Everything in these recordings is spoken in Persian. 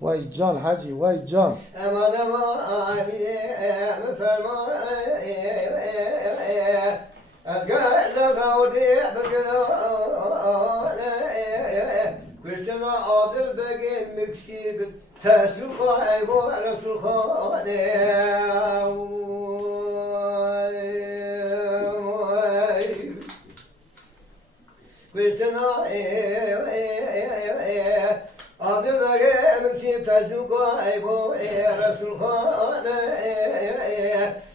وای جان حاجی وای جان Krishna adil begin mixi tesul khay bo rasul khay Krishna adil begin mixi tesul khay bo rasul khay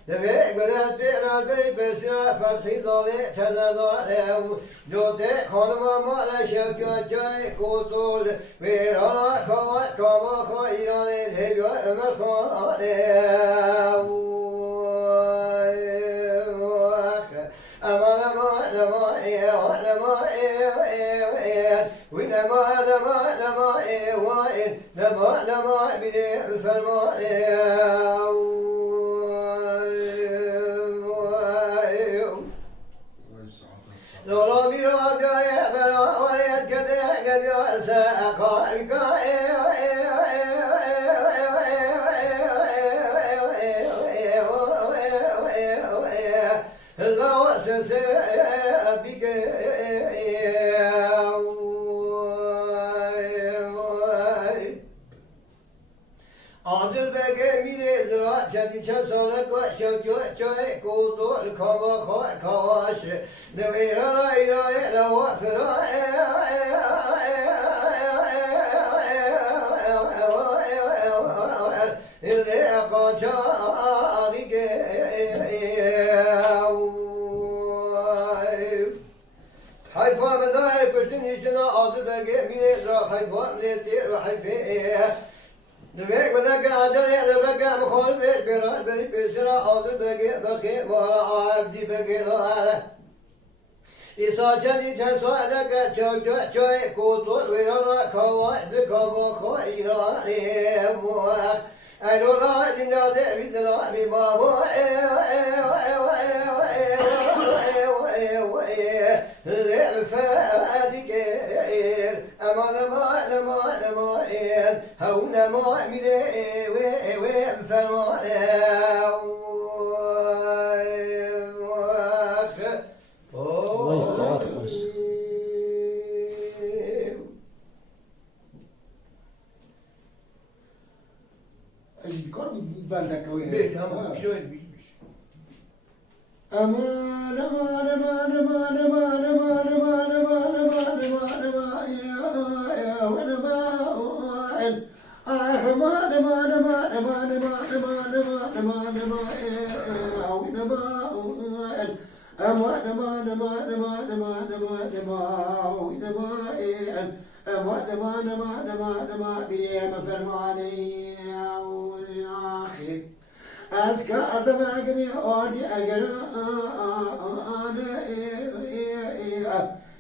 Deve gudate rade besra farsi zave chazadare jote khanma mala shavkya chay kotol verana khawa kama khairane hega ömer khane amana ma nama nama winama nama nama nama nama bide farmane Adil bege mire zira çedi çesane kaşa göçe kodo kava kavaş ne vera ira la wafra ile qacha abige Hayfa bedai püştün içine adil bege mire zira hayfa leti hayfe Demek بدك أجل بدك مخالف بيران بدي بيسرا أول بقى ورا عبدي بقى لا إساجني تسوى لك شوي كوتور ويرا كوا كوا خيرا موك أنا لا لنادي بدلا بمابو هونا ما ميري فرمان وای ساعت خوش اجي كور بندك وين امان امان امان امان امان امان امان امان امان امان امان أذكر زماني أودي أجر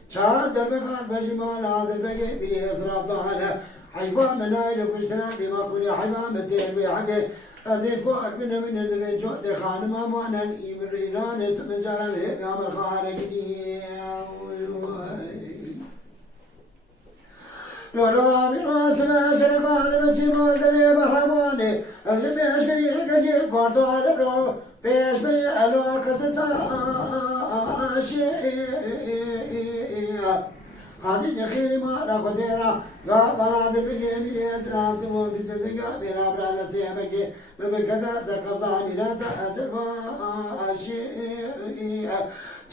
شاد المكان بجمال هذا البقي بلي إسراف ضعنا حيوان منايل وكشتنا بما كل حيوان مدين بحقه أذيك أكبر من الذي جود خانما مانا إبريران تمجال الهب يعمل خانة لو من واسما شرقان مجمال دمي برحماني اللي بيشبري هكذي قردو على برو بيشبري ألو قصتا خازن خيري ما رقديرا غابنا ذبكي أميري أزرام تمو بزدقا بيرا برادس ديبكي بمكدا سقفزا ميراتا أزرما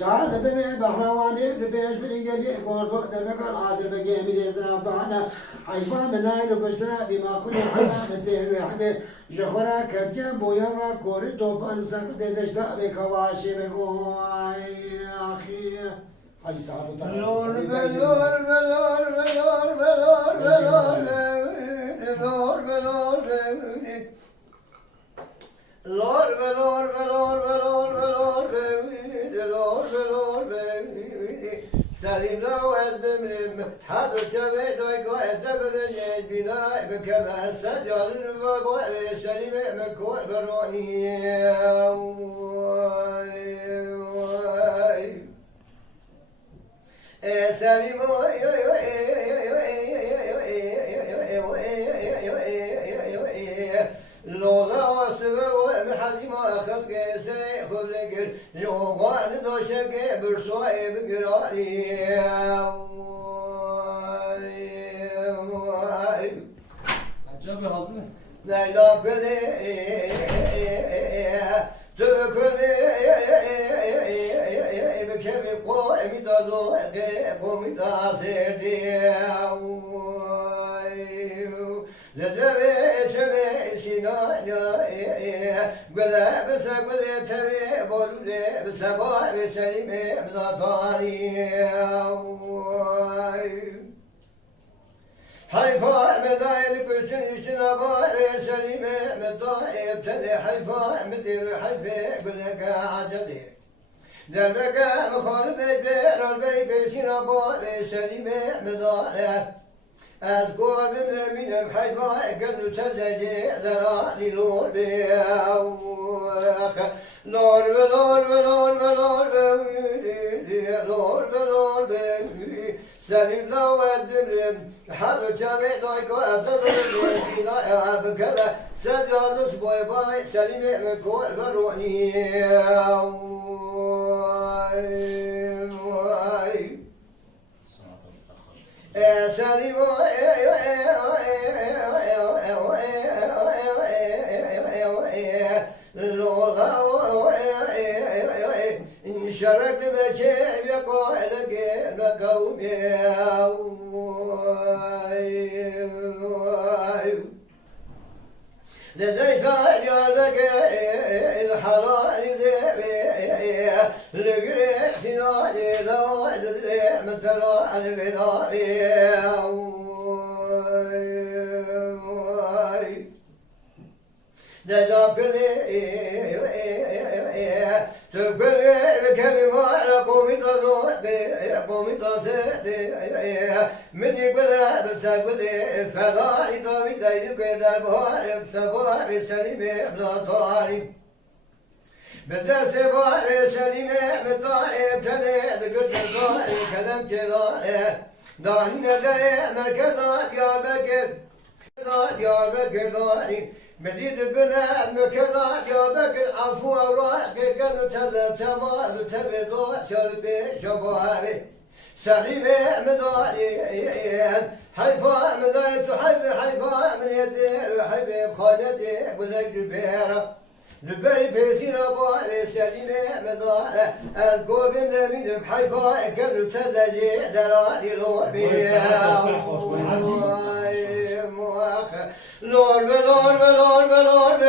چار ندمه بحروانی لبیش بلیگلی کورد وقت در مکان عادل بگی أميري أزرام فانا حيوان منايل وبشترا بما كل حيوان متهل ويحبه جخورا كديا بويا كوري توبان سنك دشتا بكواشي بقوي أخي حاجي سعد لور بلور بلور بلور بلور بلور بلور بلور Lord, Lord, Lord, Lord, Lord, Lord, Lord, Lord, سلیم لو از بمرم حد تبه دوی قاعد برن بنا بكما سجل الربا سلیم مكون بروني سلیم لولا سبب محزم أخذ كسر خذ يوغان دوشك برسوي بقراني عجب hazır mı? ليلى بلي تذكرني بكيف قومي تزوق قومي تاسردي لدري شبي سينايا قلا بس قلا تبي بولي بس بولي سليمي بنطاري حيفا مدايل فرشن يشنا باري سليمي مدايل تلي حيفا مدير حيفي قلق عجلي دربك مخالف بير البي سينا باري سليمي مدايل أذكر من بحيفا قبل تزجي ذراني نور بيوخ نور بنور بنور بنور نور بنور سليم لو الدبلم حد جامع دويكو أتبر الوزينا بكذا سجاد سبوي باي سليم مكور بروني سليم شركت بشيء يقول لك بقومي لديك يالك الحرائي لقريت سناني لو مترى الغنائي تقبل كلمة قومي تصدق من يقبل بس أقبل فضائي قومي داير بيدر بوار بسبوار سليمي بلا طاري بدأ سبوار سليمي بطاري ابتدي دقت الطاري كلام كذاري داني ندري مركزات يا بكر يا بكر داري مديد القناة مكذا يا بكر عفو أوراق كانوا تما تبدو شربي شبابي سليمي مداري حيفا مداري تحب حيفا من يدير حبيب خالتي ولك البيرة البري بيسير أبوالي سليمي مداري أذكر من بحيفا كانوا تزجي دراني لوربي Lord, Lord, Lord, Lord, Lord,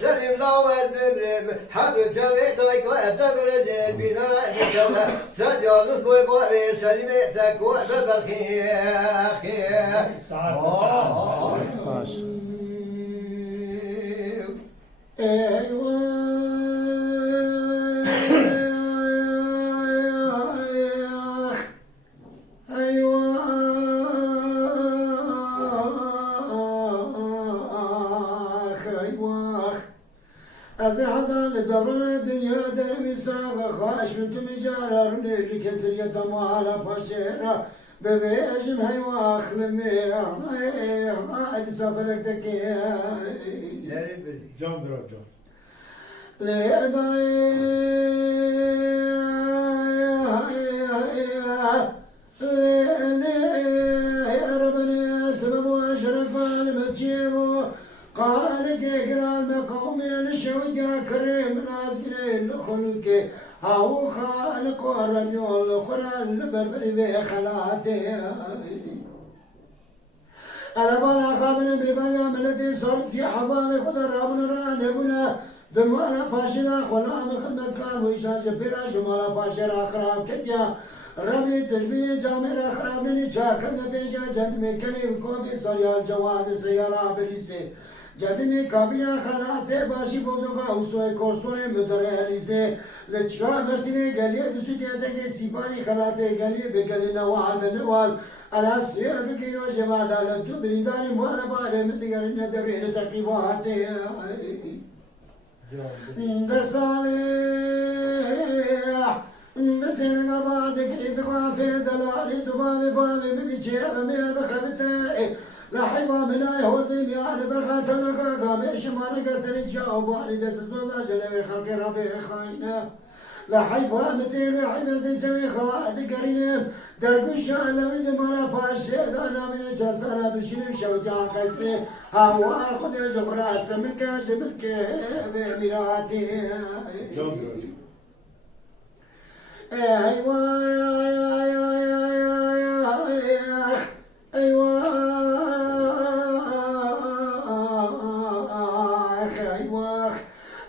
سلم لواد بمرم حد جوي دوي كو اتبرد بنا كلا سجاد بوي بوي سلم تكو بدرخي از حضان زبران الدنيا درمي سابق خاش من تمجارر نجي كسر يتم على فشيرا ببيجم هيواخ لمي عادي سافرك تكي Can bro can. ربنا سبب واشرف المتجيبو قال كيكرا المقوم الشوجا كريم نازقين خلوك هاو خالق ورميول القرآن بربري بخلاتي أنا بالا خابنا ببنى ملتي صرف في حبابي خضر رابنا رانبنا دمانا باشنا خلام خدمت كان ويشاج براش مالا باشر أخراب كتيا ربي تجميع جامر أخراب نني شاكد بيجا جد مكني بكوبي صريال جواز سيارة بريسي جدمی کابینا خلاته باشی بزرگا اوسوی کورسون مدره لیزه لچکا مرسینه گلیه دسوتیه دگه سیپانی خلاته گلیه بگلی نوال بنوال الاسیه بگیرو جماعت دو بریداری موانا باله من دیگری ندرین تقیباته ده صالح مسينا بعض كريت قافي دلالي دبابي بابي ببيتشي أمامي بخبته لحيما منا يهوزي ميان برخاتنا قامي شمانا قسري جاوب والي دس الزولا جلوي خلقي ربي خاينة لحيفا متين وحيما زي جمي خواتي قرينم درقوش علمي دمانا باشي دانا من جرسانا بشينم شوجان قسري هوا خدي جغرا سمك جمك بميراتي أيوة أيوة أيوة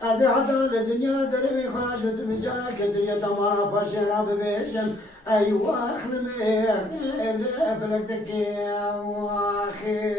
هذه عدالة الدنيا دربي خاشت مجانا كزرية دمارة باشرة ببيشم أيوة خلمي فلكتك يا واخي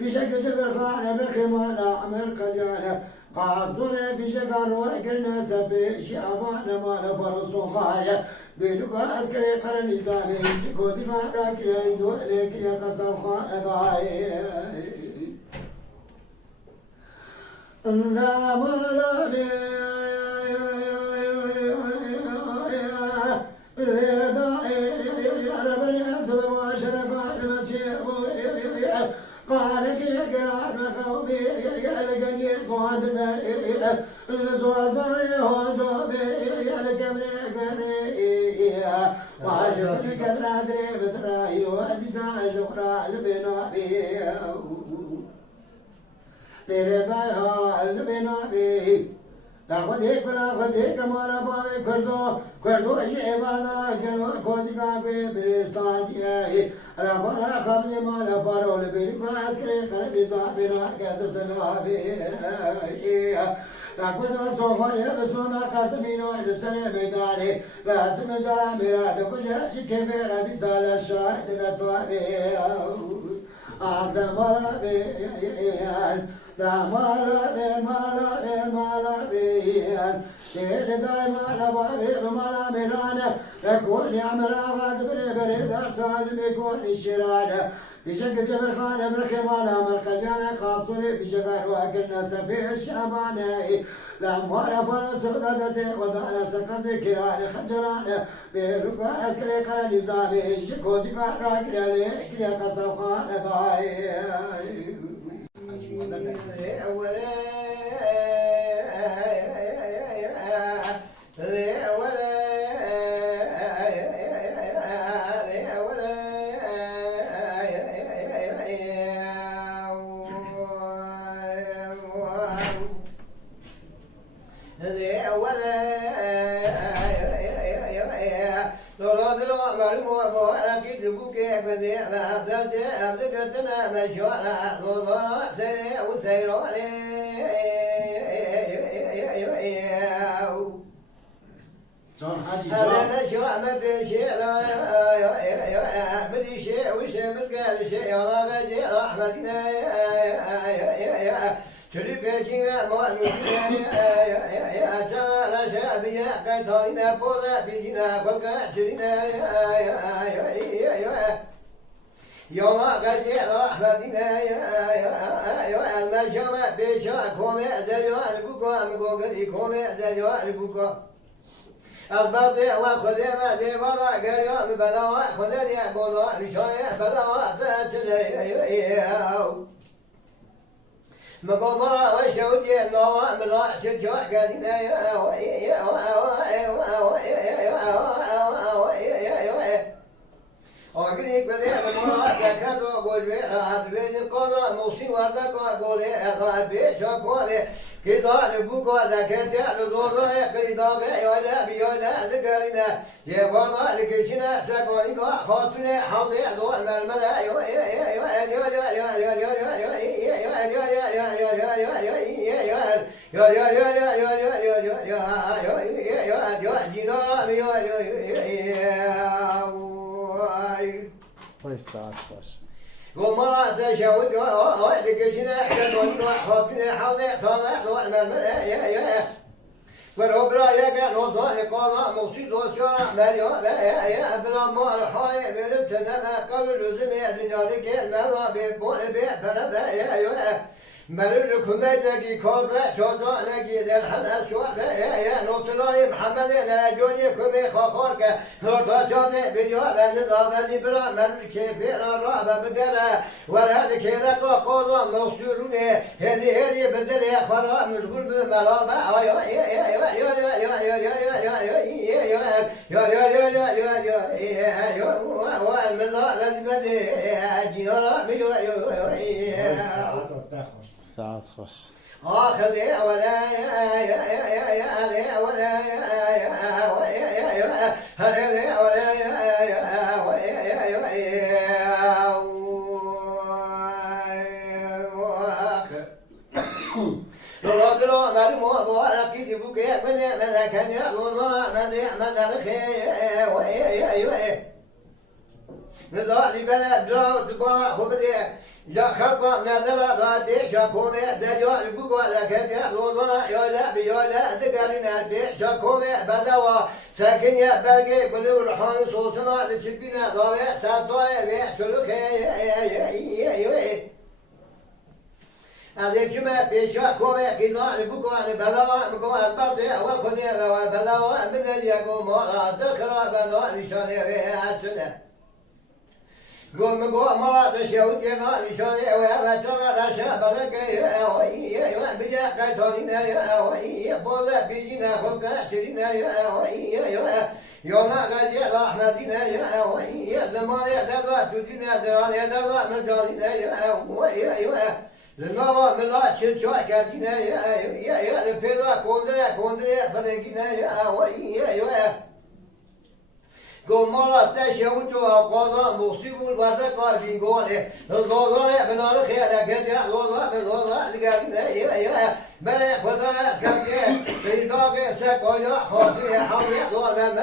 في شكل جبر خانة بخمانة عمر قليانة قاعدونا في شكل وقرنا سبي شعبانا مانا فرسو خايا بيلوكا عسكري قرن نظامي جكوتي فاراك يدو عليك يا قصب خانة ضاي انذا مالامي قال كي قرار مقومي لقني قواد الزوازوري هودو بي الكبري قري واجب القدر ادري بتراي وديسا شكرا البنا بي لرضا البنا بي خود ایک بنا خود ایک ہمارا باوے کردو یہ بانا کنو کوزی کافی برستان دیا ہے رابانا خبز مالا پارول بیری باس کرے کرن نظام بنا کہتا سلابی لکھو سوخوری بسونا قاسمینو لسنے بیداری لہت میں جارا میرا دکو جا چکے میرا دی سالا شاہد دتواری Akdamala beyan, damala be mala beyan. Deli daima la babi mala mirana, ekol yamra gad bere da salim ekol şirana. بشكل جبل خانه بالخمالة مركليانا قابصوني بشكل واكلنا سبيع الشعباني لما رفع سبدتي ودانا سكبت كراني خجراني بيرقى عسكري قرى نظامي شكوزي قرى كرالي كريا قصب خانه ضاي John Haji هذا John. مشروع ما في شيء بدي شيء وش بتقال شيء يا رب رحمتنا شريك شيء ما يا ترى شعبية قطعنا بولا بيجينا بلقى شرينا يا قد رحمتنا يا المشروع بيشا كومي زيوان بوكا مقوقني كومي زيوان بوكا البطي وخذيما زيبرا قريا ببلاوة خذني بولا رشاني بلاوة تاتلي مقوما وشوتي الله ملا شجاع قدنا أقولك بدي المراد كذا قول بيراد بين قلا موسي وردا قولي هذا بيش قولي كذا نبوك هذا كذا نزوله كذا بيولا بيولا ذكرنا يبغى لكشنا سكوني قا خاطرنا حظي دور مرملا يو Pois sabe, pois. وما تشاود لكشنا سكوني قا خاطرنا حظي صالح دور مرملا فروبرا يا نوزا يقال موسيد وشارع مريا يا ابن مار حالي برتنا قبل لزم رجالك المرا بقول بفرد يا ملول كمدكي كوبلا شوزا نجي ذا الحنا شوار يا نوصلاي محمد نجوني كمي خخارك هرتا شاده بيا بند دادني برا ملول كيفير الرعب بدلا ولا كذا قولا موسيروني هذه بدل يا خرا مشغول بالملال ما Saat خوش. آخر ولا نزالي بنا دراو دبا خبدي يا خلق نادرا دادي شاكومي دجال بوكو لكن لوضنا يولا بيولا ذكرنا دي شاكومي بدوا ساكن يا برقي قلو الحان صوتنا لشبينا ضوي ساتوي بيحسلوكي أذكرنا بشاكومي كنا بوكو بلاوا بوكو البطي وخذي بلاوا من اليقوم ذكرى بنا لشاني بيحسنا قوم ما تشوت يا نشاني ويا ترى رشا بركة بيا قطعنا يا بولا بيجينا خلقا شرينا يونا غادي رحمتنا يا زمان يا دابا تدينا دران يا دابا مرداننا يا لنوا من لا تشجع كاتنا يا البيضا كوندرا فلقينا يا قمرة تشوت وقضى مصيب الورد قادين قولي الغضاء بنار خيالة كجا الغضاء لقانا يا بلا خدا سكي ريداك سكويا خاطري حوي دور من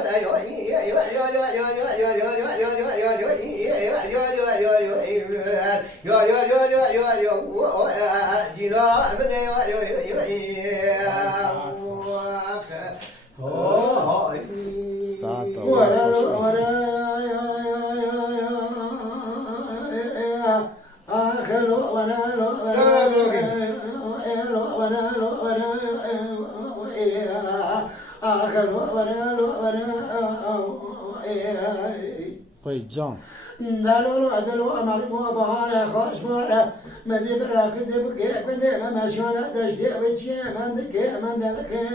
يا آخر ولا وای جان دلولو عدلو أمر مو بهانا خوش مورا مدي براكز بكي كنده ما مشونا دشتي ويتشي من دكي من دلكي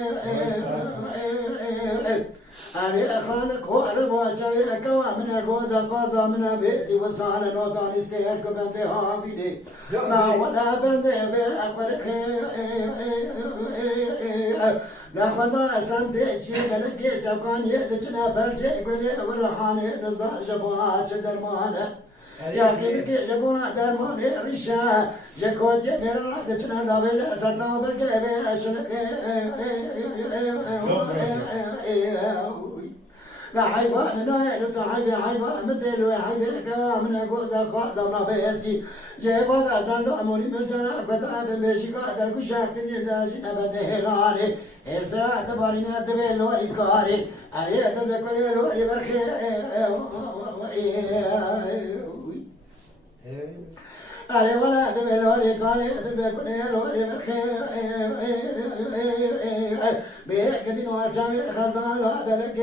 أري أخانك هو أربع شوي أكوا من أقوى قازا من بيسي وصانا نوتان استيهر كبنده ها بيدي ما ولا بنده بأقر لا خدا أسان ديتشي بلكي جبكان يدشنا بلجي يقولي ورحاني نزار جبوها درمانه يا كيلك جبونا درمانه ريشا جكوت يميرا دشنا دابل ستا بلكي أشنك لا حيوان من نايل حيوان مثل وحيوان كمان من أجوزا قاعدة ما بيسي جيبان أزاند أموني مرجانا قد بمشي قادر كشاك تجداشين أبدهراني إسراء تبارينا تبيلو ريكاري أريد بكل لوري برخي أري ولا تبيلو ريكاري تبيلو لوري برخي بيكدين وجامي خزان وبلك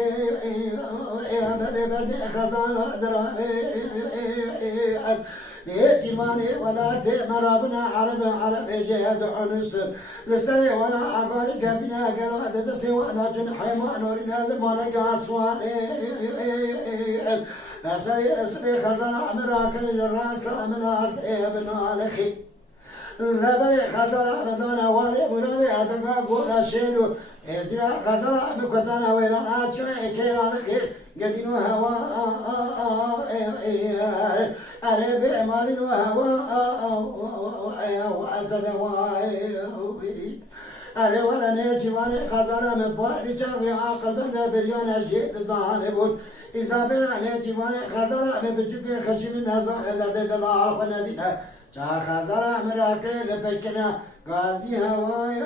بلد خزان وزرع ليتماني ولا مرابنا عرب جهاد عنس لسري ولا عقاري كابنا قالوا تدستي وانا جنحي ما نورنا لما قاسوان لسري اسري خزان عمراكن الراس كامل اسري ابن الخي لبري خزان بدانا والي مرادي ازقا قولا شيلو إزرا خزرا بكتانا ويران آتشوي كيران قدينو هوا أري بإمالينو هوا وعسد أري ولا نيجي واني خزرا من بوار بيجاوي عاقل بنده بريان الجيد زانبون إذا بنا نيجي واني خزرا من بجوكي خشي من هزار دردد العرق ندينا جا خزرا مراكي لبكنا غازي هواي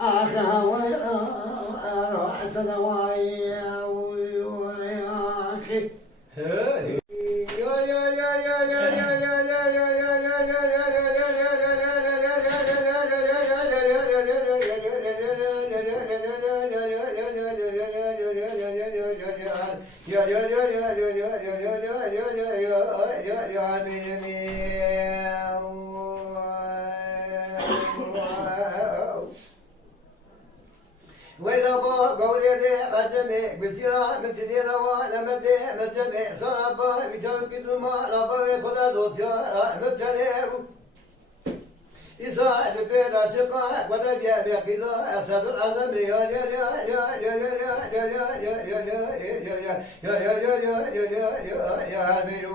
آخ هواي حسن هواي آخي وإذا قولي قدمي بسيرا مثلي لوانا مدي مجمع صنبا بجنب ما ربا خدا دوسيا مبتليو إذا البيرا تقا ولا بيا بيقظا أسد العظم يا يا يا يا يا يا يا يا يا يا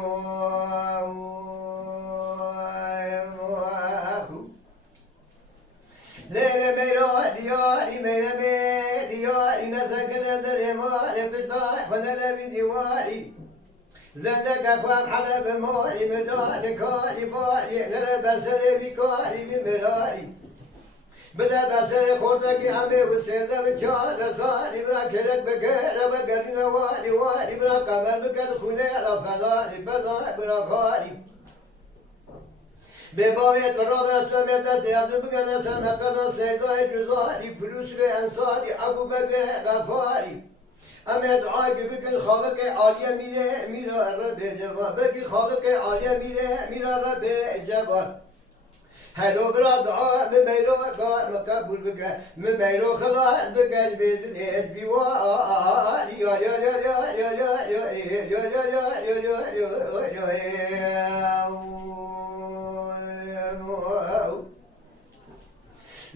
ليلة ميرو دياري ميرمي دياري نسكن دريماري بطاح ولا لبي ديواري زندك أخوان حلب موري مداري كاري باري نرى بسري بكاري بمراري بدا بسري خورتك عمي وسيزة بجار صاري برا كرك بكير بكري نواري واري برا قمر بكر خلير فلاري بدا برا خاري ببايت برا بسلمت سيابد بگن سنقل سيداي جزاري فلوس بأنصاري أبو بكر غفاري أمد عاقب بكن خالق عالية ميرا رب جبا بكي خالق عالية ميرا رب جبا هلو برا دعاء بميرو مقبول بك مميرو خلاص بك البيت بيواري يا يا يا يا يا يا يا يا يا يا يا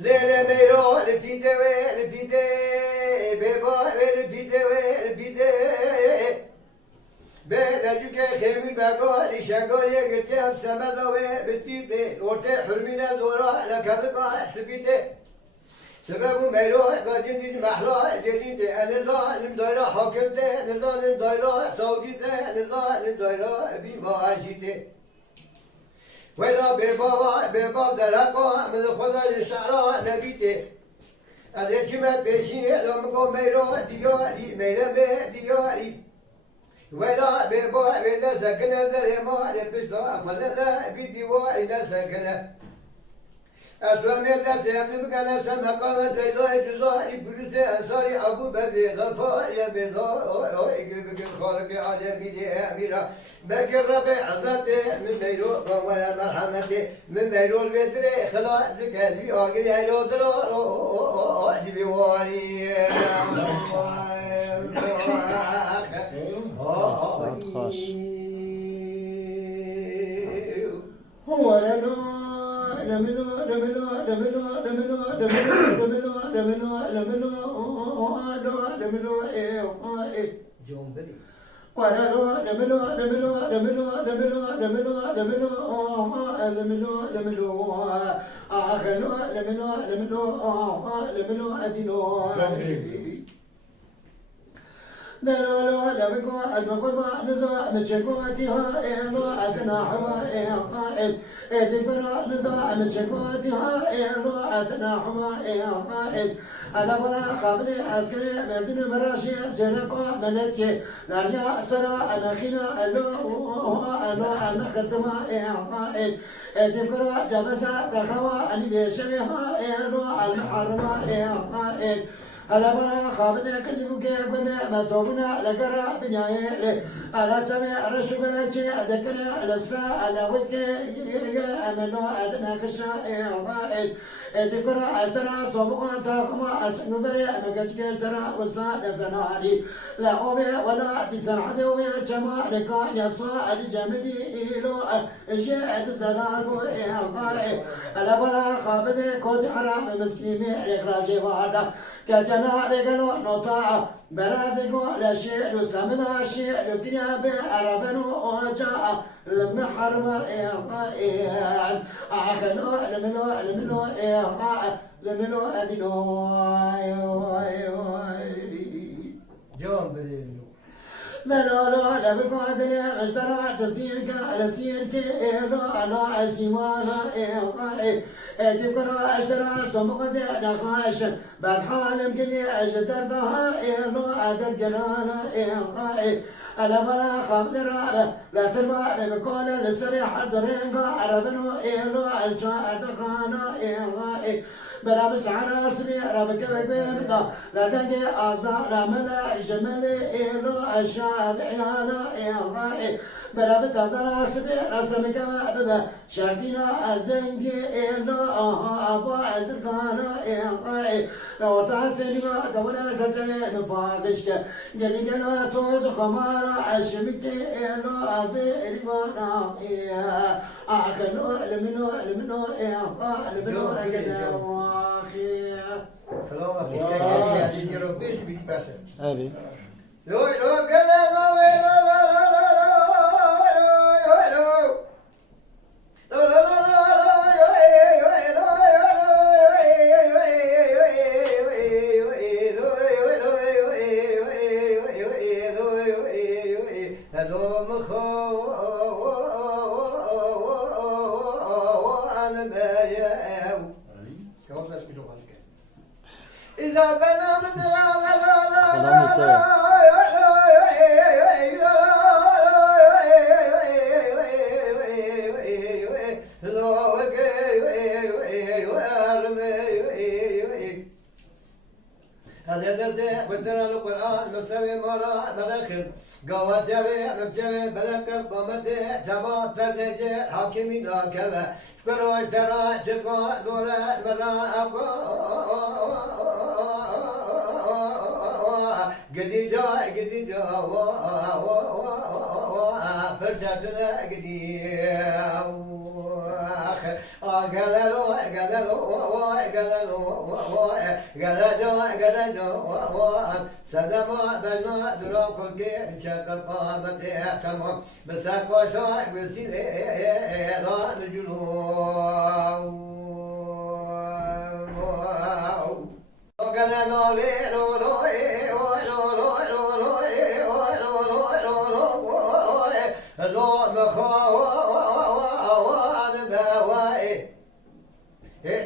ليلة ميرو لبيدة لبيدة بيبا لبيدة لبيدة بلجوك خيمين بقالي شقالي قرتيها بسمدا وبتيرتي ورتي حرمينا دورا لكبقى سبيتي سبب ميرو قادين دي محلا جديد نظام دايرة حاكمته نظام دايرة سعوديته نظام دايرة بمعاشيته ولا بباب درقا من خدا الشعراء نبيته هذا كما بيشي لما ميرو دياري ميرا دياري ولا بباب ولا سكن ذا ما لبستا فلا ذا بديواري لا سكن أسلامي تسيم بكنا سمقنا تيلا جزاء بلوت أنصاري أبو بكر غفار يا بيضاء يجيبك الخالق عجبي أميرا بكر ربي عزتي من بيرو ولا مرحمتي من بيرو البدر خلاص كذي أجري هيرو درا أجري واني هو رنو رملو رملو رملو رملو رملو رملو رملو رملو جون بدي ورنو رملو رملو رملو رملو رملو رملو رملو رملو آخرو رملو رملو رملو أدينو دلولو لبكو أجمكو نزا متشكو تيها إيلو أتنا حما إيه إدبرا نزا متشكو تيها إيلو أتنا حما إيه أنا برا خابلي عسكري مردن مراشي زينكو ملكي لاريا سرا أنا خينا ألو أنا خدما إيه إدبرا جبسا تخوا أني بيشميها إيلو المحرمة إيه ألا برا خابنا كذبك بنا ما توبنا لقرا بناية ألا تبع رشبنا شيء أذكرنا لسا ألا وك أمنو أدنى كشاء وائد ذكر أشترى صبغ تخما أسنبري مكتك أشترى وساد فناري لا أوبي ولا تسرعد وبي جمالك يصاع الجمدي إلو جاءت سلام إيه ألا برا خابنا كود حرام مسكين ركراج واردا كتنا بقلو نطاع برازقو لشيء لسمنا شيء لكنا بعربنو وجاء لما حرم أخنو لمنو لمنو أدينو جون بدي لا بكو أدنى اشترى تسديرك إلو أنا أسيوانا تذكر اشترى صمغ زيادة خاش بعد حالم قلي أجدر ظهر إلو أدر جلانا ألا مرا خامد الرابع لا تربع بكل السريح الدرينقا عربنو إلو الشاعر دخانا بلا بس على اسمي ربك بيبدا لا تلقي آثار ملا جمل إلو الشافعي أنا بلا بتقدر اسمي رسمك بابا شاكينا الزنقي إلو أبو عزرقانا لو تعسني ما دورا سجمي مباغشك قلي قلو توز خمارا عشمك إلو أبي إرقانا أخنو لمنو لمنو أجدا واخي Allez. إذا بنا مدرا هذا بدنا القرآن مسوي مرا مراخر قوات جبي مكتبي بركة قمتي تبا تزج حاكمي لا كذا كروي ترى تقا دورا مرا قديجا فرشتنا قديم سلام بنا درا كل كي شكل قامت تمام مساك وشاك بسيل لا نجلو قال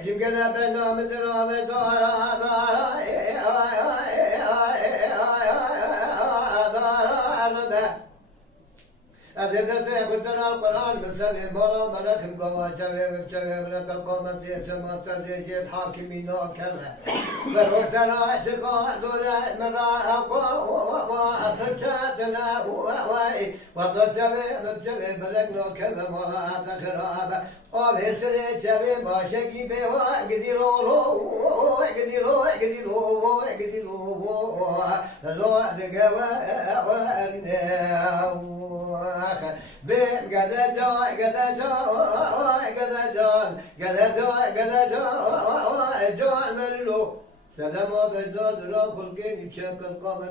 جمعنا بنا مدرا دارا أزيدتي فتنا القرآن بسنة مرة ملكم قوة شباب شباب لك قومة سماء تزيد حاكمين وكذا بروحتنا اتقاء ذولا مرة أقوى أتشاتنا وتشباب شباب لكنا كذا مرة تخرابا وبسر شباب ما شكي بوا قدروا لو دقوا بين قد جان ملو سلام بزاد را خلقين بشك القامة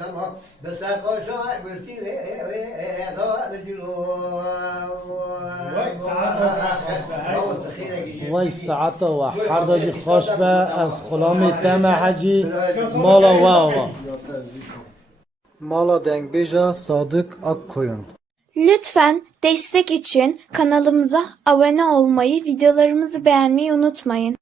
تمام بس قشاع بسيله لا رجلو وای ساعت و حرداجی خوش به از خلامی تم حجی مالا و مالا دنگ بیجا صادق ak koyun. Lütfen destek için kanalımıza abone olmayı, videolarımızı beğenmeyi unutmayın.